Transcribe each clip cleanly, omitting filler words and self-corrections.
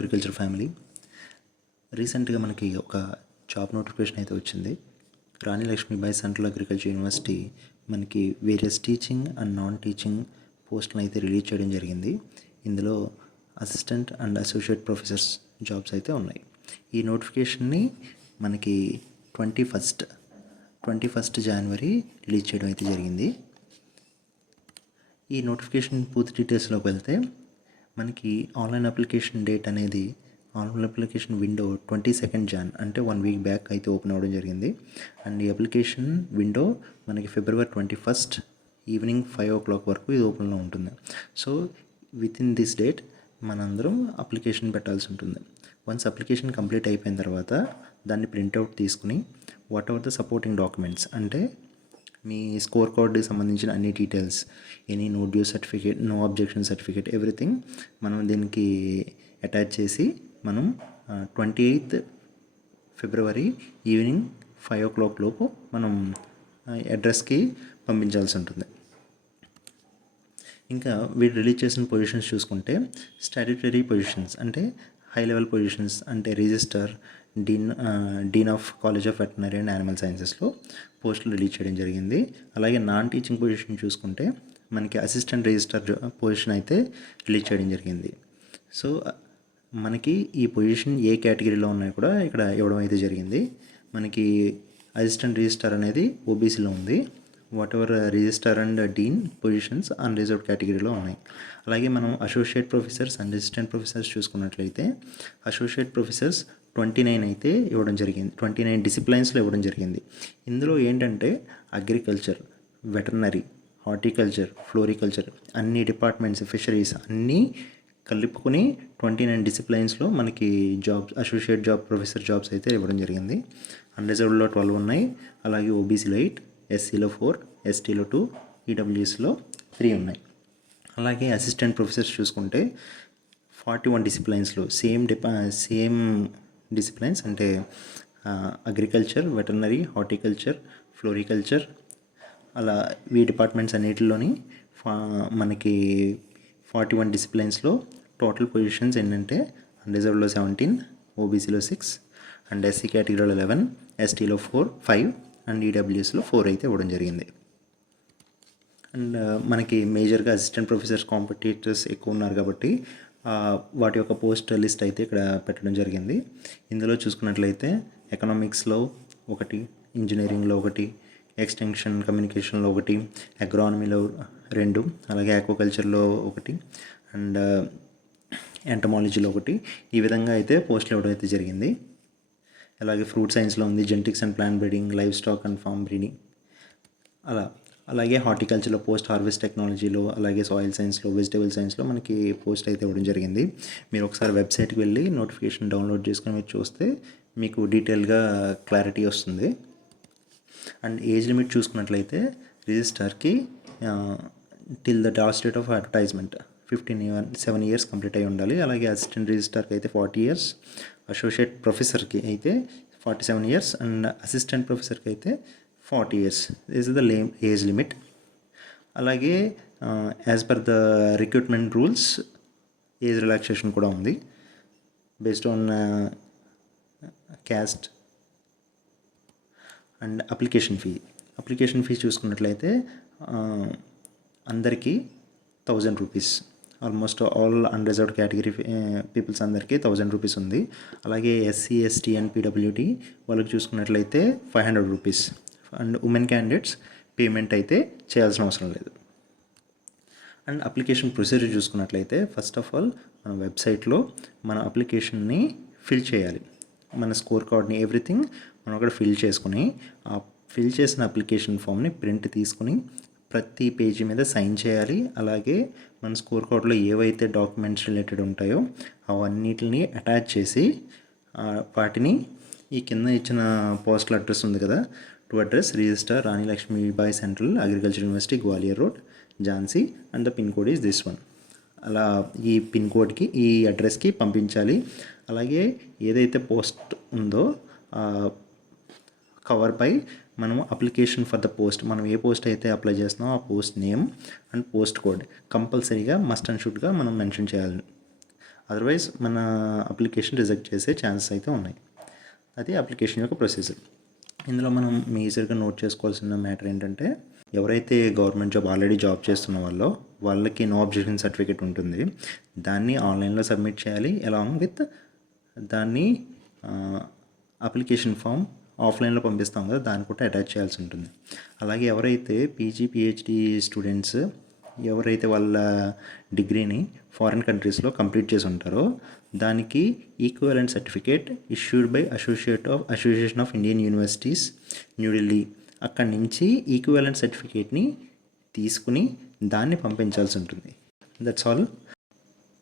Agriculture family. రీసెంట్గా మనకి ఒక జాబ్ నోటిఫికేషన్ అయితే వచ్చింది. రాణి లక్ష్మీబాయి సెంట్రల్ అగ్రికల్చర్ యూనివర్సిటీ మనకి various teaching and non teaching పోస్టులను అయితే రిలీజ్ చేయడం జరిగింది. ఇందులో assistant and associate professors jobs అయితే ఉన్నాయి. ఈ నోటిఫికేషన్ని మనకి 21 జనవరి రిలీజ్ చేయడం అయితే జరిగింది. ఈ నోటిఫికేషన్ పూర్తి డీటెయిల్స్లోకి వెళ్తే మనకి ఆన్లైన్ అప్లికేషన్ డేట్ అనేది ఆన్లైన్ అప్లికేషన్ విండో 22 Jan అంటే 1 వీక్ బ్యాక్ అయితే ఓపెన్ అవ్వడం జరిగింది. అండ్ ఈ అప్లికేషన్ విండో మనకి February 21 ఈవినింగ్ 5 o'clock వరకు ఇది ఓపెన్లో ఉంటుంది. So with in this date మనందరం అప్లికేషన్ పెట్టాల్సి ఉంటుంది. వన్స్ అప్లికేషన్ కంప్లీట్ అయిపోయిన తర్వాత దాన్ని ప్రింట్అవుట్ తీసుకుని whatever the supporting documents అంటే మీ స్కోర్ కార్డుకి సంబంధించిన అన్ని details, any no due certificate, no objection certificate, everything మనం దీనికి అటాచ్ చేసి మనం 28 February ఈవినింగ్ 5 o'clock లోపు మనం అడ్రస్కి పంపించాల్సి ఉంటుంది. ఇంకా వీడు రిలీజ్ చేసిన పొజిషన్స్ చూసుకుంటే స్టాట్యుటరీ పొజిషన్స్ అంటే హై లెవెల్ పొజిషన్స్ అంటే register, dean of college of veterinary and animal సైన్సెస్లో పోస్టులు రిలీజ్ చేయడం జరిగింది. అలాగే నాన్ టీచింగ్ పొజిషన్ చూసుకుంటే మనకి అసిస్టెంట్ రిజిస్టర్ పొజిషన్ అయితే రిలీజ్ చేయడం జరిగింది. సో మనకి ఈ పొజిషన్ ఏ కేటగిరీలో ఉన్నాయో కూడా ఇక్కడ ఇవ్వడం అయితే జరిగింది. మనకి అసిస్టెంట్ రిజిస్టర్ అనేది ఓబీసీలో ఉంది. Whatever register and dean positions unreserved కేటగిరీలో ఉన్నాయి. అలాగే మనం associate professors and assistant professors చూసుకున్నట్లయితే అసోసియేట్ ప్రొఫెసర్స్ 29 అయితే ఇవ్వడం జరిగింది. 29 డిసిప్లైన్స్లో ఇవ్వడం జరిగింది. ఇందులో ఏంటంటే అగ్రికల్చర్, వెటర్నరీ, హార్టికల్చర్, ఫ్లోరికల్చర్ అన్ని డిపార్ట్మెంట్స్, ఫిషరీస్ అన్నీ కలుపుకొని 29 డిసిప్లైన్స్లో మనకి jobs, associate job professor jobs అయితే ఇవ్వడం జరిగింది. అన్రిజర్వ్డ్లో 12 ఉన్నాయి. అలాగే ఓబీసీలో 8, ఎస్సీలో 4, ఎస్టీలో 2, ఈడబ్ల్యూఎస్లో 3 ఉన్నాయి. అలాగే అసిస్టెంట్ ప్రొఫెసర్స్ చూసుకుంటే 41 డిసిప్లైన్స్లో సేమ్ డిసిప్లైన్స్ అంటే అగ్రికల్చర్, వెటర్నరీ, హార్టికల్చర్, ఫ్లోరికల్చర్ అలా ఈ డిపార్ట్మెంట్స్ అన్నిటిలోని మనకి 41 డిసిప్లైన్స్లో టోటల్ పొజిషన్స్ ఏంటంటే అన్రిజర్వ్డ్లో 17, ఓబీసీలో 6 అండ్ ఎస్సీ కేటగిరీలో 11, ఎస్టీలో 5 అండ్ ఈడబ్ల్యూఎస్లో 4 అయితే ఇవ్వడం జరిగింది. అండ్ మనకి మేజర్గా అసిస్టెంట్ ప్రొఫెసర్స్ కాంపిటీటర్స్ ఎక్కువ ఉన్నారు కాబట్టి వాటి యొక్క పోస్ట్ లిస్ట్ అయితే ఇక్కడ పెట్టడం జరిగింది. ఇందులో చూసుకున్నట్లయితే ఎకనామిక్స్లో 1, ఇంజనీరింగ్లో 1, ఎక్స్టెన్షన్ కమ్యూనికేషన్లో 1, అగ్రానమీలో 2, అలాగే ఆక్వాకల్చర్లో 1 అండ్ ఎంటమాలజీలో 1 ఈ విధంగా అయితే పోస్టులు ఇవ్వడం అయితే జరిగింది. అలాగే ఫ్రూట్ సైన్స్లో ఉంది, genetics and plant breeding, livestock and farm breeding అలాగే హార్టికల్చర్లో పోస్ట్ హార్వెస్ట్ టెక్నాలజీలో, అలాగే సాయిల్ సైన్స్లో, వెజిటేబుల్ సైన్స్లో మనకి పోస్ట్ అయితే ఇవ్వడం జరిగింది. మీరు ఒకసారి వెబ్సైట్కి వెళ్ళి నోటిఫికేషన్ డౌన్లోడ్ చేసుకొని మీరు చూస్తే మీకు డీటెయిల్గా క్లారిటీ వస్తుంది. అండ్ ఏజ్ లిమిట్ చూసుకున్నట్లయితే రిజిస్టర్కి till the last date of advertisement 7 years complete అయి ఉండాలి. అలాగే అసిస్టెంట్ రిజిస్టర్కి అయితే 40 years, అసోసియేట్ ప్రొఫెసర్కి అయితే 47 years అండ్ అసిస్టెంట్ ప్రొఫెసర్కి అయితే 40 years. This is the age limit. అలాగే as per the recruitment rules age relaxation కూడా ఉంది based on caste. And application fee చూసుకున్నట్లయితే అందరికీ 1000 rupees, almost all unreserved category peoples అందరికీ 1000 rupees ఉంది. అలాగే ఎస్సీ, ఎస్టీ అండ్ పీడబ్ల్యూడి వాళ్ళకి చూసుకున్నట్లయితే 500 rupees. And women candidates payment అయితే చేయాల్సిన అవసరం లేదు. అండ్ అప్లికేషన్ ప్రొసీజర్ చూసుకున్నట్లయితే ఫస్ట్ ఆఫ్ ఆల్ మన వెబ్సైట్లో మన అప్లికేషన్ని ఫిల్ చేయాలి. మన స్కోర్ కార్డ్ని ఎవ్రీథింగ్ మనం అక్కడ ఫిల్ చేసుకుని ఆ ఫిల్ చేసిన అప్లికేషన్ ఫామ్ని ప్రింట్ తీసుకుని ప్రతి పేజీ మీద సైన్ చేయాలి. అలాగే మన స్కోర్ కార్డ్లో ఏవైతే డాక్యుమెంట్స్ రిలేటెడ్ ఉంటాయో అవన్నిటిని అటాచ్ చేసి వాటిని ఈ కింద ఇచ్చిన పోస్టల్ అడ్రస్ ఉంది కదా, to address register Rani Lakshmibai central agriculture university, Gwalior road, Jhansi and the pin code is this one. అలా ఈ పిన్ కోడ్కి, ఈ అడ్రస్కి పంపించాలి. అలాగే ఏదైతే పోస్ట్ ఉందో కవర్పై మనము అప్లికేషన్ ఫర్ ద పోస్ట్, మనం ఏ పోస్ట్ అయితే అప్లై చేస్తున్నామో ఆ post name and post code కంపల్సరీగా మస్ట్ అండ్ షుడ్గా మనం మెన్షన్ చేయాలి. అదర్వైజ్ మన అప్లికేషన్ రిజెక్ట్ చేసే ఛాన్సెస్ అయితే ఉన్నాయి. అది అప్లికేషన్ యొక్క ప్రొసీజర్. ఇందులో మనం మేజర్గా నోట్ చేసుకోవాల్సిన మ్యాటర్ ఏంటంటే, ఎవరైతే గవర్నమెంట్ జాబ్ ఆల్రెడీ జాబ్ చేస్తున్న వాళ్ళకి నో అబ్జెక్షన్ సర్టిఫికేట్ ఉంటుంది. దాన్ని ఆన్లైన్లో సబ్మిట్ చేయాలి. అలాంగ్ విత్ దాన్ని అప్లికేషన్ ఫామ్ ఆఫ్లైన్లో పంపిస్తాం కదా, దాన్ని కూడా అటాచ్ చేయాల్సి ఉంటుంది. అలాగే ఎవరైతే పీజీ పిహెచ్డి స్టూడెంట్స్ ఎవరైతే వాళ్ళ డిగ్రీని ఫారిన్ కంట్రీస్లో కంప్లీట్ చేసి ఉంటారో దానికి equivalent certificate issued by association of Indian universities New Delhi, అక్కడి నుంచి ఈక్వలెంట్ సర్టిఫికేట్ని తీసుకుని దాన్ని పంపించాల్సి ఉంటుంది. That's all.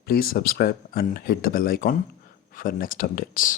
Please subscribe and hit the bell icon for next updates.